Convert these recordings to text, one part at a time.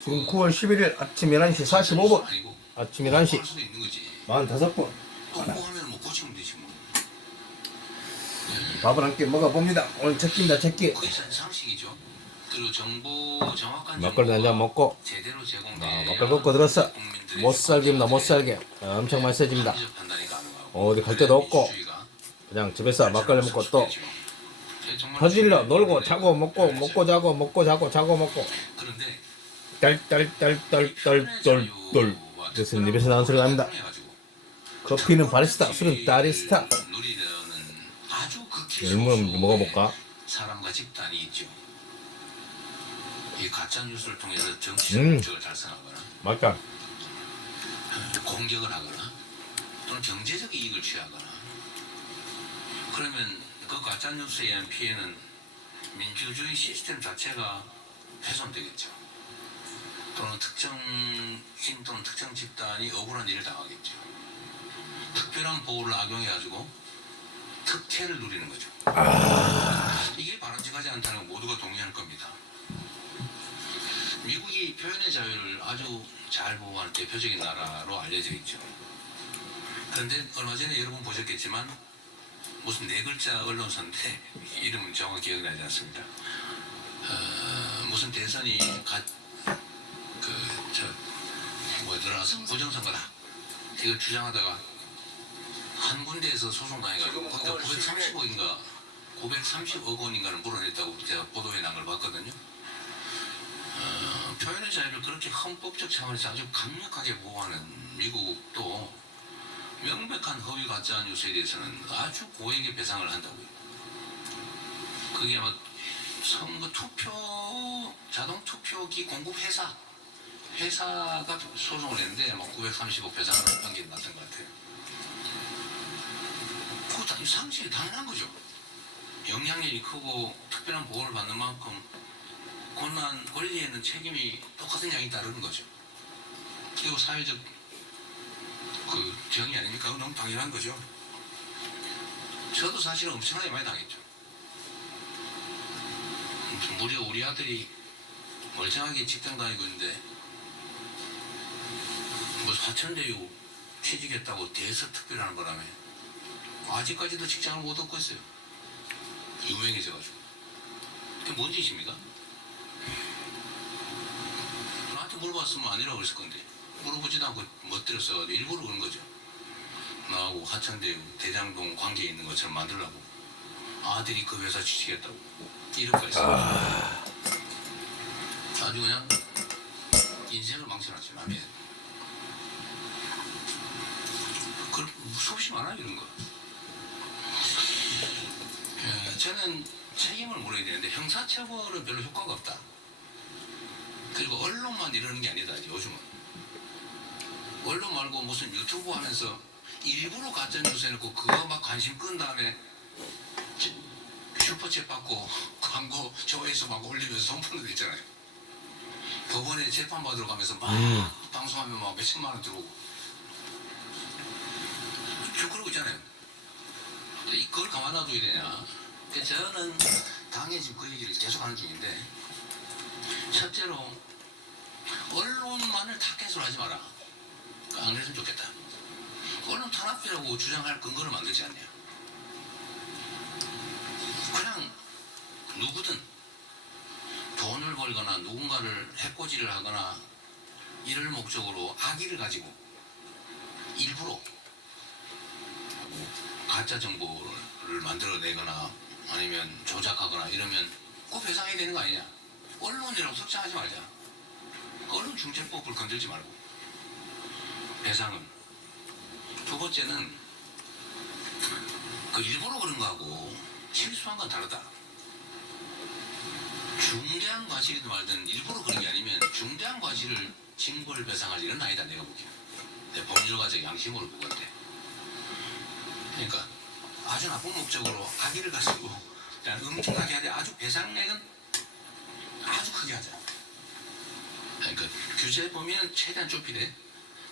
지금 9월 11일 아침 11시 45분. 아침 11시 45분. 공부하면 뭐 고치면 되지 뭐. 밥을 함께 먹어봅니다. 오늘 첫끼입니다, 첫끼. 그게 상식이죠. 그리고 정보 정확한 막걸리 한잔 먹고 제대로 제공돼. 막걸리 먹고 들었어. 못살기입니다, 못살게. 엄청 맛있어집니다. 어디 갈 데도 없고 그냥 집에서 막걸리 먹고 또 터질러 놀고 자고 먹고 먹고 자고 먹고 자고 자고 먹고 그런데 딸딸딸딸딸딸딸 그래서 입에서 나온 소리가 납니다. 커피는 바리스타, 술은 따리스타. 일문 먹어볼까? 사람과 집단이 있죠. 이 가짜 뉴스를 통해서 정치적 목적을 달성하거나 맞다. 공격을 하거나 또는 경제적 이익을 취하거나 그러면 그 가짜 뉴스에 의한 피해는 민주주의 시스템 자체가 훼손되겠죠. 또는 특정인 또는 특정 집단이 억울한 일을 당하겠죠. 특별한 보호를 악용해가지고 특혜를 누리는 거죠. 이게 바람직하지 않다는 건 모두가 동의할 겁니다. 미국이 표현의 자유를 아주 잘 보호하는 대표적인 나라로 알려져 있죠. 그런데 얼마 전에 여러분 보셨겠지만 무슨 네 글자 언론사인데 이름은 정확히 기억이 나지 않습니다. 무슨 대선이 뭐더라 부정선거다 이걸 주장하다가 한 군데에서 소송당해가지고 거기다 930억인가 930억 원인가를 물어냈다고 제가 보도에 난 걸 봤거든요. 표현의 자유를 그렇게 헌법적 차원에서 아주 강력하게 보호하는 미국도 명백한 허위 가짜 뉴스에 대해서는 아주 고액의 배상을 한다고요. 그게 아마 선거 투표 자동 투표기 공급 회사가 소송을 했는데 아마 930억 배상을 한 게 맞은 것 같아요. 그거 상식이 당연한 거죠. 영향력이 크고 특별한 보호를 받는 만큼 권리에는 책임이 똑같은 양이 따르는 거죠. 그리고 사회적 정의 아닙니까? 너무 당연한 거죠. 저도 사실은 엄청나게 많이 당했죠. 무려 우리 아들이 멀쩡하게 직장 다니고 있는데 뭐 화천대유 취직했다고 대서특별하는 바람에 아직까지도 직장을 못 얻고 있어요. 유명해져가지고. 그게 뭔 짓입니까? 나한테 물어봤으면 아니라고 그랬을 건데 물어보지도 않고 멋들어서 일부러 그런 거죠. 나하고 화천대유 대장동 관계에 있는 것처럼 만들려고 아들이 그 회사 취직했다고 이렇게 했습니다. 아주 그냥 인생을 망쳐놨지 남의. 그럼 수없이 많아요 이런 거. 저는 책임을 물어야 되는데 형사처벌은 별로 효과가 없다. 그리고 언론만 이러는 게 아니다 요즘은. 언론 말고 무슨 유튜브 하면서 일부러 가짜뉴스 해놓고 그거 막 관심 끈 다음에 슈퍼챗 받고 광고 조회수 막 올리면서 손풀어도 있잖아요. 법원에 재판 받으러 가면서 막 방송하면 막 몇천만 원 들어오고 쭉 그러고 있잖아요. 그걸 가만 놔둬야 되냐. 저는 당에 지금 그 얘기를 계속 하는 중인데 첫째로 언론만을 타겟으로 하지 마라. 안 그랬으면 좋겠다. 언론 탄압이라고 주장할 근거를 만들지 않냐. 그냥 누구든 돈을 벌거나 누군가를 해코지를 하거나 이럴 목적으로 악의를 가지고 일부러 가짜 정보를 만들어내거나 아니면 조작하거나 이러면 꼭 배상해야 되는 거 아니냐. 언론이라고 석장하지 말자. 언론중재법을 건들지 말고. 배상은 두 번째는 그 일부러 그런 거하고 실수한 건 다르다. 중대한 과실이든 말든 일부러 그런 게 아니면 중대한 과실을 징벌 배상할 일은 아니다 내가 보기에는. 내 법률가적 양심으로 보건데. 그러니까 아주 나쁜 목적으로 악의를 가지고 그냥 엄청나게 하되 아주 배상액은 아주 크게 하자. 그러니까 규제 범위는 최대한 좁히되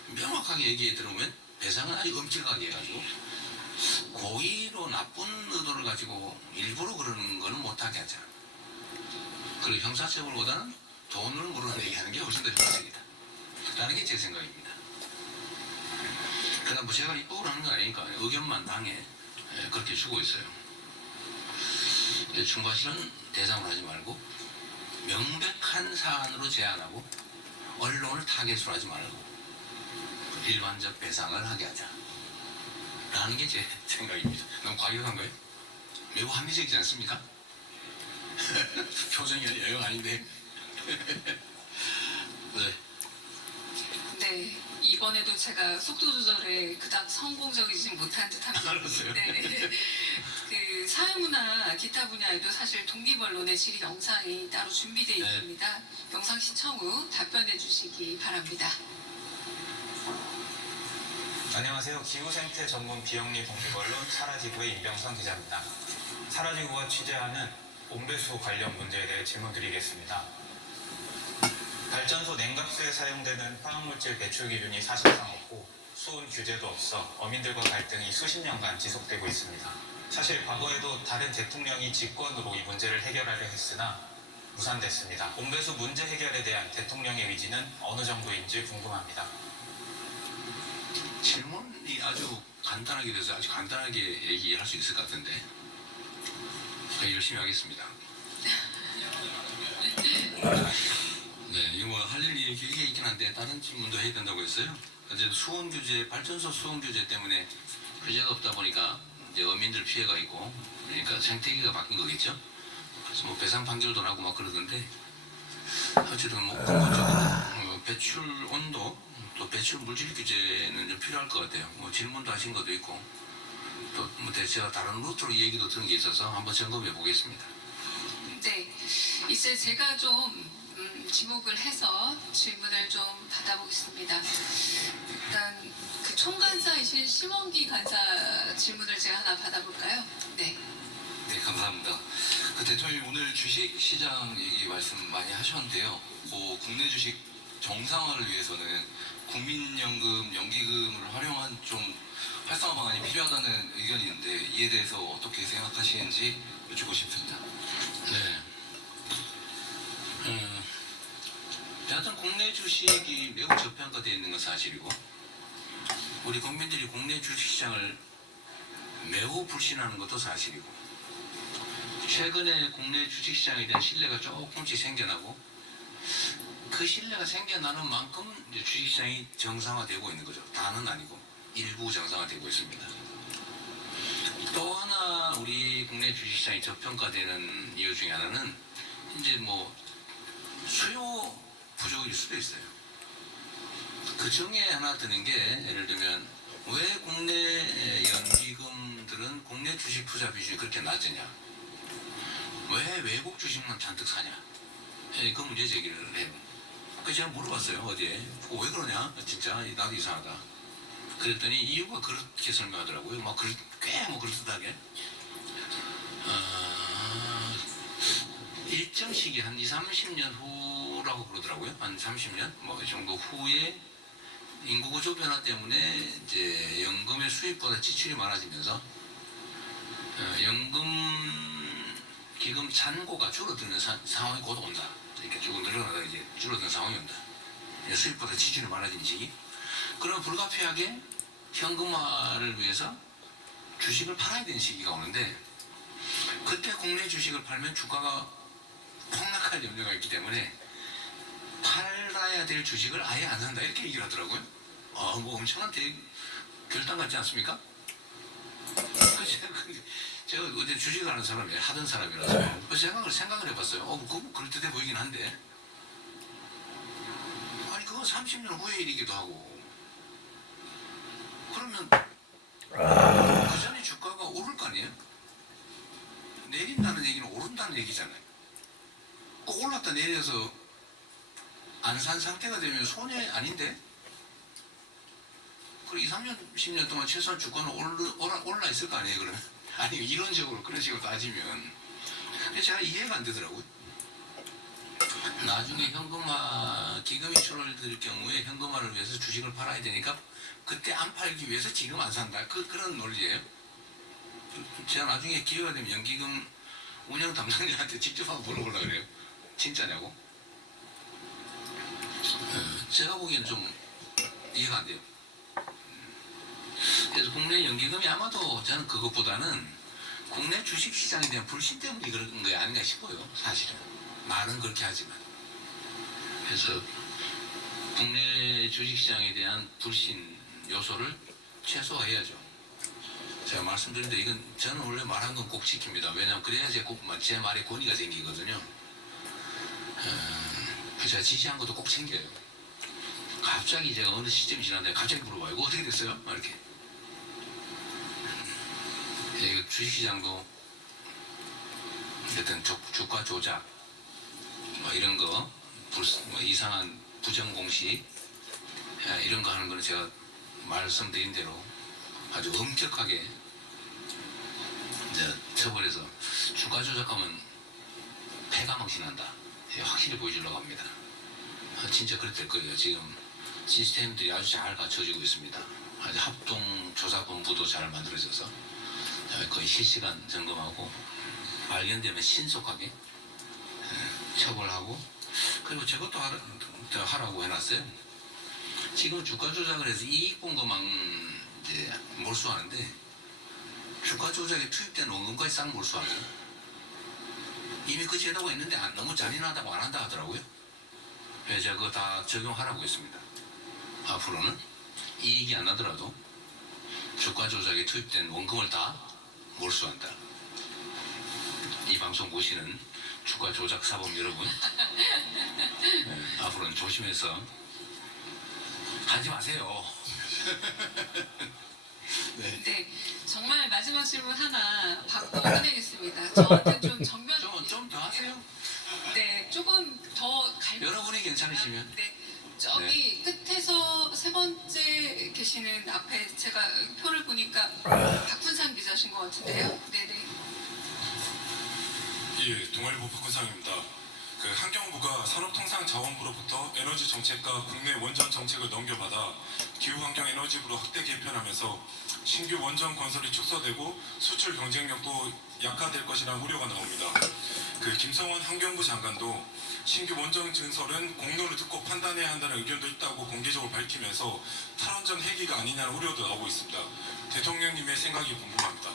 명확하게 얘기해 들으면 배상은 아주 엄청나게 해가지고 고의로 나쁜 의도를 가지고 일부러 그러는 거는 못하게 하자. 그리고 형사처벌보다는 돈을 물어내기하는 게 훨씬 더 효과적이다. 라는 게 제 생각입니다. 그러나 뭐 제가 입법을 하는 건 아니니까 의견만 당에 그렇게 주고 있어요. 중과실은 대상으로 하지 말고 명백한 사안으로 제한하고 언론을 타겟으로 하지 말고 일반적 배상을 하게 하자. 라는 게 제 생각입니다. 너무 과격한가요? 매우 합리적이지 않습니까? 표정이 영 아닌데. 네. 네, 이번에도 제가 속도 조절에 그닥 성공적이지 못한 듯합니다. 알았어요. 네, 그 사회문화 기타 분야에도 사실 독립 언론의 질의 영상이 따로 준비되어 네. 있습니다. 영상 시청 후 답변해 주시기 바랍니다. 안녕하세요. 기후생태 전문 비영리 독립언론 사라지구의 임병선 기자입니다. 사라지구가 취재하는 온배수 관련 문제에 대해 질문드리겠습니다. 발전소 냉각수에 사용되는 화학물질 배출 기준이 사실상 없고 수온 규제도 없어 어민들과 갈등이 수십 년간 지속되고 있습니다. 사실 과거에도 다른 대통령이 직권으로 이 문제를 해결하려 했으나 무산됐습니다. 온배수 문제 해결에 대한 대통령의 의지는 어느 정도인지 궁금합니다. 질문이 아주 간단하게 돼서 아주 간단하게 얘기할 수 있을 것 같은데 열심히 하겠습니다. 네, 이거 뭐 할 일이 길게 있긴 한데 다른 질문도 해야 된다고 했어요. 어쨌든 수온 규제, 발전소 수온 규제 때문에 규제가 없다 보니까 이제 어민들 피해가 있고 그러니까 생태계가 바뀐 거겠죠. 그래서 뭐 배상 판결도 나고 막 그러던데 어쨌든 뭐 근본적으로 배출 온도 또 배출 물질 규제는 좀 필요할 것 같아요. 뭐 질문도 하신 것도 있고 또 뭐 제가 다른 루트로 얘기도 들은 게 있어서 한번 점검해 보겠습니다. 네, 이제 제가 좀 지목을 해서 질문을 좀 받아보겠습니다. 일단 그 총간사이신 심원기 간사 질문을 제가 하나 받아볼까요? 네. 네, 감사합니다. 그 대통령이 오늘 주식 시장 얘기 말씀 많이 하셨는데요. 그 국내 주식 정상화를 위해서는 국민연금, 연기금을 활용한 좀 활성화 방안이 필요하다는 의견이 있는데 이에 대해서 어떻게 생각하시는지 여쭙고 싶습니다. 네. 여하튼 국내 주식이 매우 저평가되어 있는 건 사실이고 우리 국민들이 국내 주식시장을 매우 불신하는 것도 사실이고 최근에 국내 주식시장에 대한 신뢰가 조금씩 생겨나고 그 신뢰가 생겨나는 만큼 이제 주식시장이 정상화되고 있는 거죠. 다는 아니고 일부 정상화되고 있습니다. 또 하나 우리 국내 주식시장이 저평가되는 이유 중에 하나는 이제 뭐 수요 부족일 수도 있어요. 그 중에 하나 드는 게 예를 들면 왜 국내 연기금들은 국내 주식 투자 비중이 그렇게 낮으냐? 왜 외국 주식만 잔뜩 사냐? 그 문제 제기를 해요. 그 제가 물어봤어요. 어디에? 왜 그러냐? 진짜 나도 이상하다. 그랬더니 이유가 그렇게 설명하더라고요. 막 꽤 뭐 그럴듯하게. 일정 시기 한 20, 30년 후라고 그러더라고요. 한 30년 뭐 이 정도 후에 인구 구조 변화 때문에 이제 연금의 수입보다 지출이 많아지면서 연금 기금 잔고가 줄어드는 상황이 곧 온다. 이렇게 쭉 늘어나다 이제 줄어드는 상황이 온다. 수입보다 지출이 많아지는 시기. 그럼 불가피하게 현금화를 위해서 주식을 팔아야 되는 시기가 오는데 그때 국내 주식을 팔면 주가가 폭락할 염려가 있기 때문에 팔아야 될 주식을 아예 안 산다 이렇게 얘기를 하더라고요. 뭐 엄청난 결단 같지 않습니까? 제가 어제 주식을 하는 사람이에요. 하던 사람이라서 그래서 생각을 해봤어요. 그거 그럴듯해 보이긴 한데 아니 그건 30년 후의 일이기도 하고 그러면 그 전에 주가가 오를 거 아니에요? 내린다는 얘기는 오른다는 얘기잖아요. 올랐다 내려서 안 산 상태가 되면 손해 아닌데? 그럼 2, 3년, 10년 동안 최소한 주가는 올라 있을 거 아니에요, 그러면? 아니, 이론적으로 그런 식으로 따지면. 제가 이해가 안 되더라고요. 나중에 현금화, 기금이 줄어들 경우에 현금화를 위해서 주식을 팔아야 되니까 그때 안 팔기 위해서 지금 안 산다. 그런 논리예요. 제가 나중에 기회가 되면 연기금 운영 담당자한테 직접 한번 물어보려고 그래요. 진짜냐고. 제가 보기에는 좀 이해가 안 돼요. 그래서 국내 연기금이 아마도 저는 그것보다는 국내 주식시장에 대한 불신 때문에 그런 게 아닌가 싶어요. 사실은 말은 그렇게 하지만. 그래서 국내 주식시장에 대한 불신 요소를 최소화해야죠. 제가 말씀드린데 이건 저는 원래 말한 건 꼭 지킵니다. 왜냐하면 그래야지 제 말에 권위가 생기거든요. 그래서 제가 지시한 것도 꼭 챙겨요. 갑자기 제가 어느 시점이 지났는데 갑자기 물어봐요. 이거 어떻게 됐어요? 막 이렇게. 이거 주식시장도 어떤 주가 조작 뭐 이런 거 뭐 이상한 부정공시 이런 거 하는 거는 제가 말씀드린 대로 아주 엄격하게 이제 처벌해서 주가 조작하면 폐가망신 한다. 확실히 보여주려고 합니다. 진짜 그렇게 될 거예요. 지금 시스템들이 아주 잘 갖춰지고 있습니다. 아주 합동조사본부도 잘 만들어져서 거의 실시간 점검하고 발견되면 신속하게 처벌하고 그리고 저것도 하라고 해놨어요. 지금 주가 조작을 해서 이익 본 것만 이제 몰수하는데 주가 조작에 투입된 원금까지 싹 몰수하죠. 이미 그 제도가 있는데 너무 잔인하다고 안 한다 하더라고요. 그래서 제가 그거 다 적용하라고 했습니다. 앞으로는 이익이 안 나더라도 주가 조작에 투입된 원금을 다 몰수한다. 이 방송 보시는 주가 조작 사범 여러분, 앞으로는 조심해서 하지 마세요. 네, 정말 마지막 질문 하나 받고 끝내겠습니다. 저한테 좀 정면 좀 더 하세요. 네, 조금 더 여러분이 괜찮으시면. 네, 저기 끝에서 세 번째 계시는 앞에 제가 표를 보니까 박훈상 기자신 것 같은데요. 네네. 예, 동아일보 박훈상입니다. 환경부가 산업통상자원부로부터 에너지 정책과 국내 원전 정책을 넘겨받아 기후환경에너지부로 확대 개편하면서 신규 원전 건설이 축소되고 수출 경쟁력도 약화될 것이라는 우려가 나옵니다. 김성원 환경부 장관도 신규 원전 증설은 공론을 듣고 판단해야 한다는 의견도 있다고 공개적으로 밝히면서 탈원전 해기가 아니냐는 우려도 나오고 있습니다. 대통령님의 생각이 궁금합니다.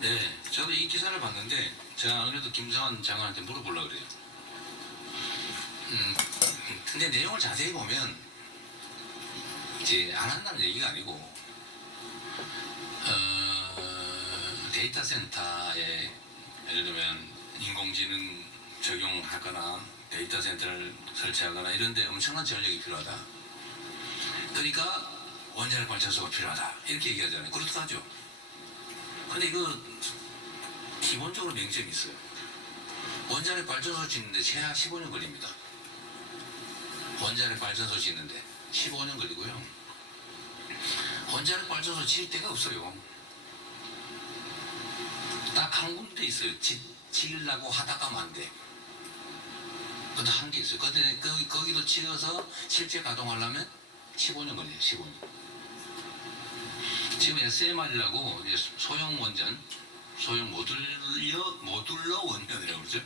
네, 저도 이 기사를 봤는데 제가 아무래도 김성환 장관한테 물어보려고 그래요. 근데 내용을 자세히 보면 이제 안 한다는 얘기가 아니고 데이터 센터에 예를 들면 인공지능 적용하거나 데이터 센터를 설치하거나 이런 데 엄청난 전력이 필요하다. 그러니까 원자력 발전소가 필요하다. 이렇게 얘기하잖아요. 그렇다죠. 근데 이거 기본적으로 맹점이 있어요. 원자력 발전소 짓는데 최하 15년 걸립니다. 원자력 발전소 짓는데 15년 걸리고요. 원자력 발전소 지을 데가 없어요. 딱 한 군데 있어요. 지으려고 하다가 안 돼. 그것도 한 개 있어요. 근데 거기도 지어서 실제 가동하려면 15년 걸려요. 15년. 지금 SMR이라고 소형 원전, 소형 모듈러 원전이라고 그러죠.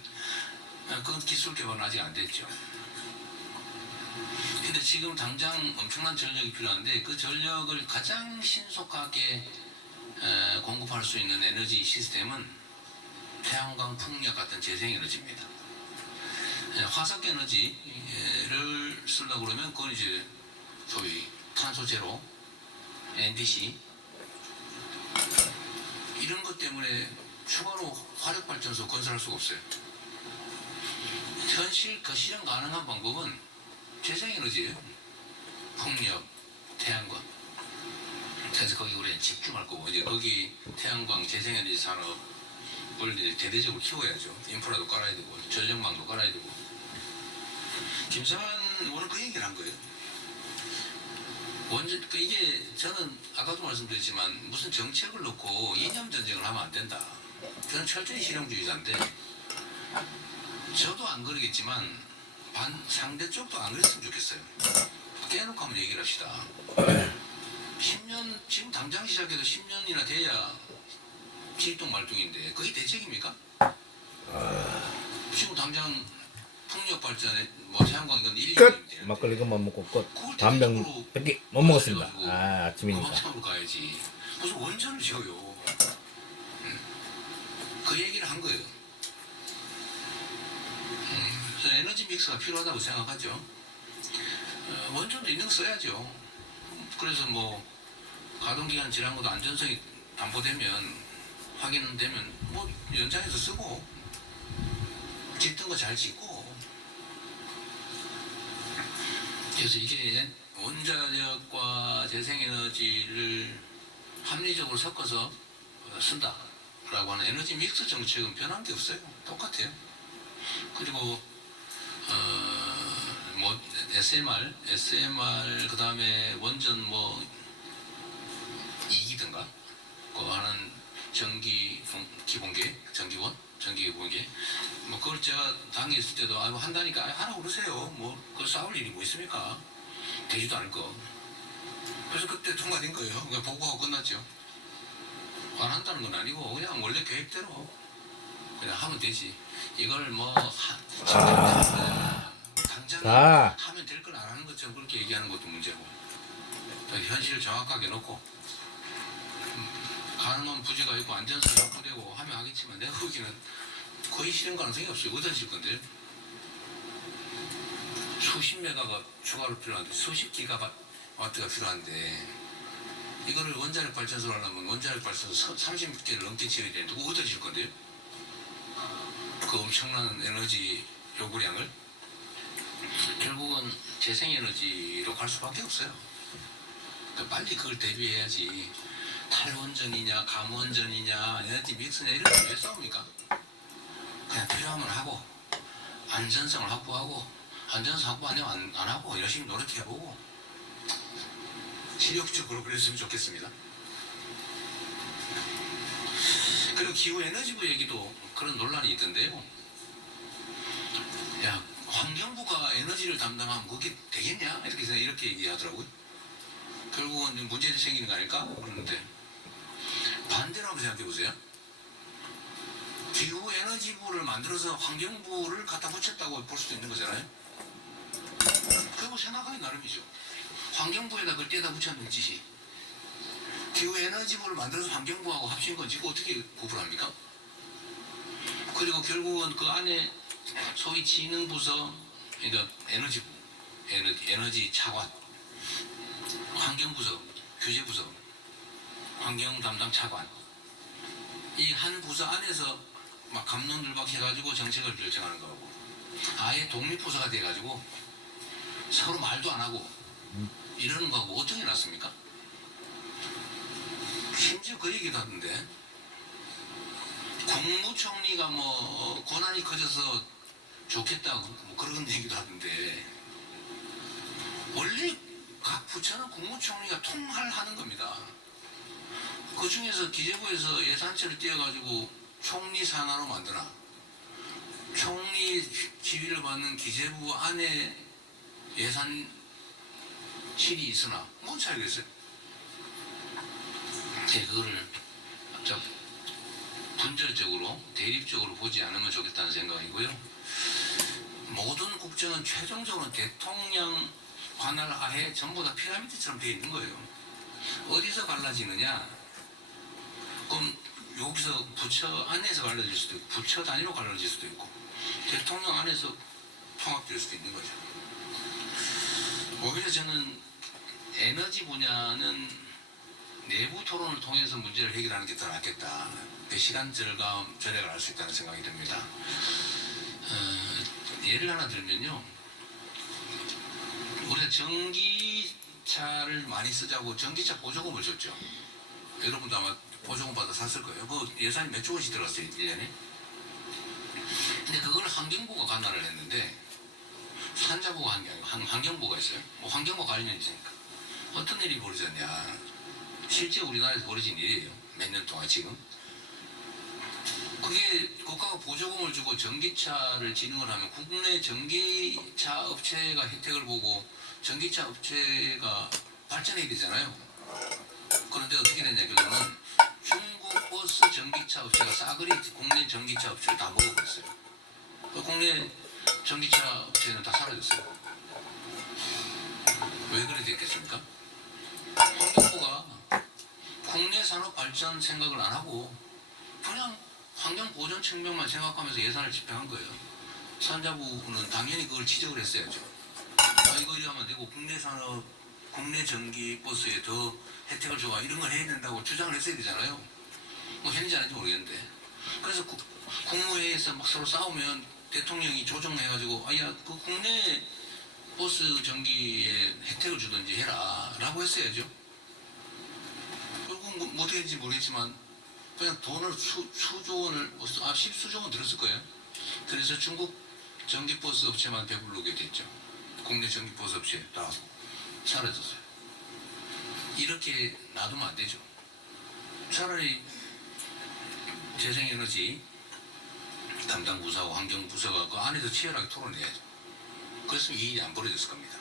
그건 기술 개발은 아직 안 됐죠. 근데 지금 당장 엄청난 전력이 필요한데 그 전력을 가장 신속하게 공급할 수 있는 에너지 시스템은 태양광, 풍력 같은 재생에너지입니다. 화석 에너지를 쓰려고 그러면 그건 이제 소위 탄소 제로, NDC 이런 것 때문에 추가로 화력 발전소 건설할 수가 없어요. 현실 실현 가능한 방법은 재생에너지예요. 풍력, 태양광. 그래서 거기 우리는 집중할 거고 이제 거기 태양광, 재생에너지 산업을 이제 대대적으로 키워야죠. 인프라도 깔아야 되고 전력망도 깔아야 되고. 김성환 의원은 그 얘기를 한 거예요. 이게 저는 아까도 말씀드렸지만 무슨 정책을 놓고 이념 전쟁을 하면 안 된다. 저는 철저히 실용주의자인데 저도 안 그러겠지만 상대쪽도 안 그랬으면 좋겠어요. 깨놓고 한번 얘기를 합시다. 10년 지금 당장 시작해도 10년이나 돼야 일동말동인데 그게 대책입니까? 지금 당장 풍력 발전에 뭐 태양광 이건 1, 2 끝! 되는데 막걸리 그만 먹고 끝. 그걸 담병 대대적으로 100개 못 먹었습니다. 해가지고 아, 아침이니까. 고맙장으로 가야지. 무슨 원전을 지어요. 그 얘기를 한 거예요. 그래서 에너지 믹스가 필요하다고 생각하죠. 원전도 있는 거 써야죠. 그래서 뭐 가동기간 지난 것도 안전성이 담보되면 확인되면 뭐 연장해서 쓰고 짓던 거 잘 짓고. 그래서 이게 원자력과 재생에너지를 합리적으로 섞어서 쓴다라고 하는 에너지 믹스 정책은 변한 게 없어요. 똑같아요. 그리고 뭐 SMR 그 다음에 원전 뭐 2기든가 그거 하는 전기 기본계 전기원 전기 기본계 뭐 그걸 제가 당에 있을 때도 뭐 한다니까 하라고 그러세요. 뭐 그 싸울 일이 뭐 있습니까? 되지도 않을 거. 그래서 그때 통과된 거예요. 그냥 보고하고 끝났죠. 안 한다는 건 아니고 그냥 원래 계획대로 그냥 하면 되지. 이걸 뭐 당장 자. 하면 될 걸 안 하는 것처럼 그렇게 얘기하는 것도 문제고. 현실을 정확하게 놓고 가능한 부지가 있고 안전성이 확보되고 하면 하겠지만 내가 보기에는 거의 실현 가능성이 없어요. 어디다 질 건데? 수십 메가가 추가로 필요한데 수십 기가와트가 필요한데 이거를 원자력 발전소를 하려면 원자력 발전소 30개를 넘게 지어야 되는데 그거 어디다 질 건데요? 그 엄청난 에너지 요구량을 결국은 재생에너지로 갈 수밖에 없어요. 그러니까 빨리 그걸 대비해야지. 탈원전이냐 감원전이냐 에너지 믹스냐 이런 거 왜 싸웁니까? 그냥 필요하면 하고 안전성을 확보하고 안전성 확보 안 하면 안 하고 열심히 노력해보고 실력적으로 그랬으면 좋겠습니다. 그리고 기후에너지부 얘기도 그런 논란이 있던데요. 야, 환경부가 에너지를 담당하면 그게 되겠냐? 이렇게 얘기하더라고요. 결국은 문제가 생기는 거 아닐까? 그러는데 반대로 한번 생각해보세요. 기후에너지부를 만들어서 환경부를 갖다 붙였다고 볼 수도 있는 거잖아요. 그거 생각하기 나름이죠. 환경부에다 그걸 떼다 붙였는 짓이 기후에너지부를 만들어서 환경부하고 합친 건지 그거 어떻게 구분합니까? 그리고 결국은 그 안에 소위 지능부서, 그러니까 에너지부, 에너지 차관, 환경부서, 규제부서, 환경 담당 차관, 이 한 부서 안에서 막 감론을박 해가지고 정책을 결정하는 거고, 아예 독립부서가 돼가지고 서로 말도 안 하고 이러는 거하고 어떻게 낫습니까? 심지어 그 얘기도 하던데 국무총리가 뭐 권한이 커져서 좋겠다고 뭐 그런 얘기도 하던데 원래 각 부처는 국무총리가 통할하는 겁니다. 그 중에서 기재부에서 예산처를 떼어가지고 총리 산하로 만드나 총리 지휘를 받는 기재부 안에 예산 실이 있으나 뭔 차이가 있어요? 그거를 좀 분절적으로 대립적으로 보지 않으면 좋겠다는 생각이고요. 모든 국정은 최종적으로 대통령 관할 하에 전부 다 피라미드처럼 되어 있는 거예요. 어디서 갈라지느냐? 그럼 여기서 부처 안에서 갈라질 수도 있고 부처 단위로 갈라질 수도 있고 대통령 안에서 통합될 수도 있는 거죠. 오히려 저는 에너지 분야는 내부 토론을 통해서 문제를 해결하는 게 더 낫겠다. 시간 절약을 할 수 있다는 생각이 듭니다. 예를 하나 들면요. 우리가 전기차를 많이 쓰자고 전기차 보조금을 줬죠. 여러분도 아마 보조금 받아 샀을 거예요. 그 예산이 몇조 원씩 들어갔어요, 1년에. 근데 그걸 환경부가 관할을 했는데 산자부가 환경부가 있어요. 뭐 환경부 관련이 있으니까. 어떤 일이 벌어졌냐. 실제 우리나라에서 벌어진 일이에요. 몇 년 동안 지금. 그게 국가가 보조금을 주고 전기차를 진흥을 하면 국내 전기차 업체가 혜택을 보고 전기차 업체가 발전해야 되잖아요. 그런데 어떻게 됐냐. 결국은 중국 버스 전기차 업체가 싸그리 국내 전기차 업체를 다 먹어버렸어요. 국내 전기차 업체는 다 사라졌어요. 왜 그래 됐겠습니까? 환경부가 국내 산업 발전 생각을 안 하고 그냥 환경 보전 측면만 생각하면서 예산을 집행한 거예요. 산자부는 당연히 그걸 지적을 했어야죠. 아, 이거 이리 하면 되고 국내 산업, 국내 전기 버스에 더 혜택을 줘 이런 걸 해야 된다고 주장을 했어야 되잖아요. 뭐 했는지 안 했는지 모르겠는데. 그래서 국무회의에서 막 서로 싸우면 대통령이 조정해가지고 아야 그 국내 버스 전기에 혜택을 주든지 해라 라고 했어야죠. 결국 뭐 어떻게 했는지 모르겠지만 그냥 돈을 수조 원을 십수조 원 들었을 거예요. 그래서 중국 전기버스 업체만 배부르게 됐죠. 국내 전기버스 업체 다 사라졌어요. 이렇게 놔두면 안 되죠. 차라리 재생에너지 담당 부서하고 환경부서가 그 안에서 치열하게 토론해야죠. 그랬으면 이 일이 안 벌어졌을 겁니다.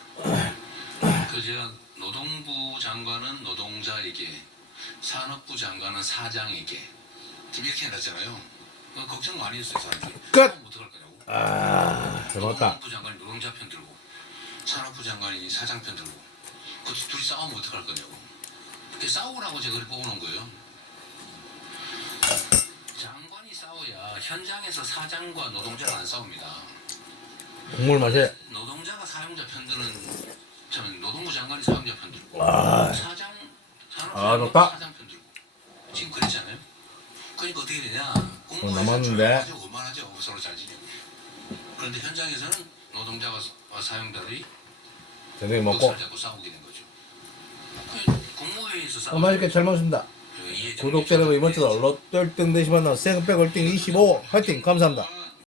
그래서 제가 노동부 장관은 노동자에게, 산업부 장관은 사장에게 이렇게 해놨잖아요. 걱정 많이 했어요, 사람들이. 끝! 어떡할 거냐고. 잘 먹었다. 노동부 장관이 노동자 편 들고, 산업부 장관이 사장 편 들고, 그 둘이 싸우면 어떡할 거냐고. 그렇게 싸우라고 제가 그렇게 뽑아놓은 거예요. 장관이 싸워야 현장에서 사장과 노동자가 안 싸웁니다. 국물 맛에. 노동자가 사용자 편드는 참 노동부 장관이 사용자 편 들고 사장 좋다. 사장 편 들고 지금 그랬잖아요. 그러니까 어떻게 되냐? 남았는데. 원만하죠. 서로 잘 지내고. 그런데 현장에서는 노동자와 사용자들이 저녁에 먹고. 멱살 잡고 싸우게 된 거죠. 국무회의에서 싸우고 맛있게 잘 먹습니다. 구독자 여러분 이번 주도 롯데 1등 대신 만나 생백 1등 25 화이팅 감사합니다.